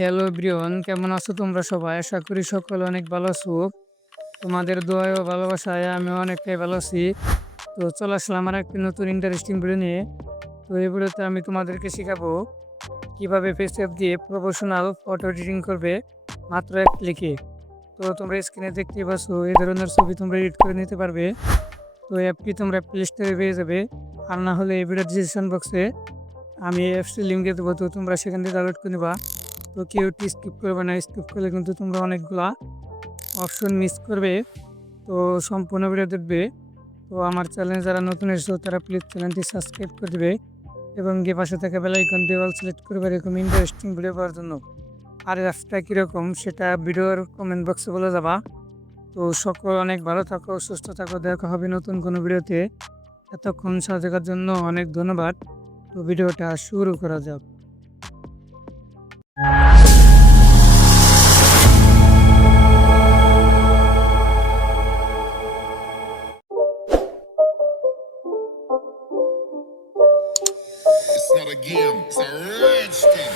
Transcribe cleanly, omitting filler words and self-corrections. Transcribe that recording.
Hello everyone, কেমন আছো তোমরা সবাই? আশা করি সকলে অনেক ভালো আছো। তোমাদের দোয়ায় ও ভালোবাসায় আমিও অনেকটাই ভালো আছি। তো চলে আসলাম আমার একটি নতুন ইন্টারেস্টিং ভিডিও নিয়ে। তো এই ভিডিওতে আমি তোমাদেরকে শেখাবো কিভাবে ফেস অ্যাপ দিয়ে প্রফেশনাল ফটো এডিটিং করবে মাত্র এক ক্লিকে। তো তোমরা স্ক্রিনে দেখতেই পাচ্ছ এই ধরনের ছবি তোমরা এডিট করে নিতে পারবে। তো অ্যাপটি তোমরা প্লে স্টোরে পেয়ে যাবে, আর না হলে এই ভিডিও ডিসক্রিপশন বক্সে আমি অ্যাপসটির লিঙ্ক দিয়ে দেবো, তো তোমরা সেখান থেকে ডাউনলোড করে নিবা। তো কেউ স্কিপ করবে না, স্কিপ করলে কিন্তু তোমরা অনেকগুলা অপশন মিস করবে। তো সম্পূর্ণ ভিডিও দেখবে। তো আমার চ্যানেলে যারা নতুন এসেছো তারা প্লিজ চ্যানেলটি সাবস্ক্রাইব করে দেবে এবং গিয়ে পাশে থাকা বেল আইকনটি অল সিলেক্ট করবে এরকম ইন্টারেস্টিং ভিডিও পাওয়ার জন্য। আর অ্যাপসটা কীরকম সেটা ভিডিওর কমেন্ট বক্সে বলে যাবা। তো সকল অনেক ভালো থাকো, সুস্থ থাকো, দেখা হবে নতুন কোনো ভিডিওতে। এতক্ষণ সাথে থাকার জন্য অনেক ধন্যবাদ। তো ভিডিওটা শুরু করা যাক। It's not a game, it's a rich thing.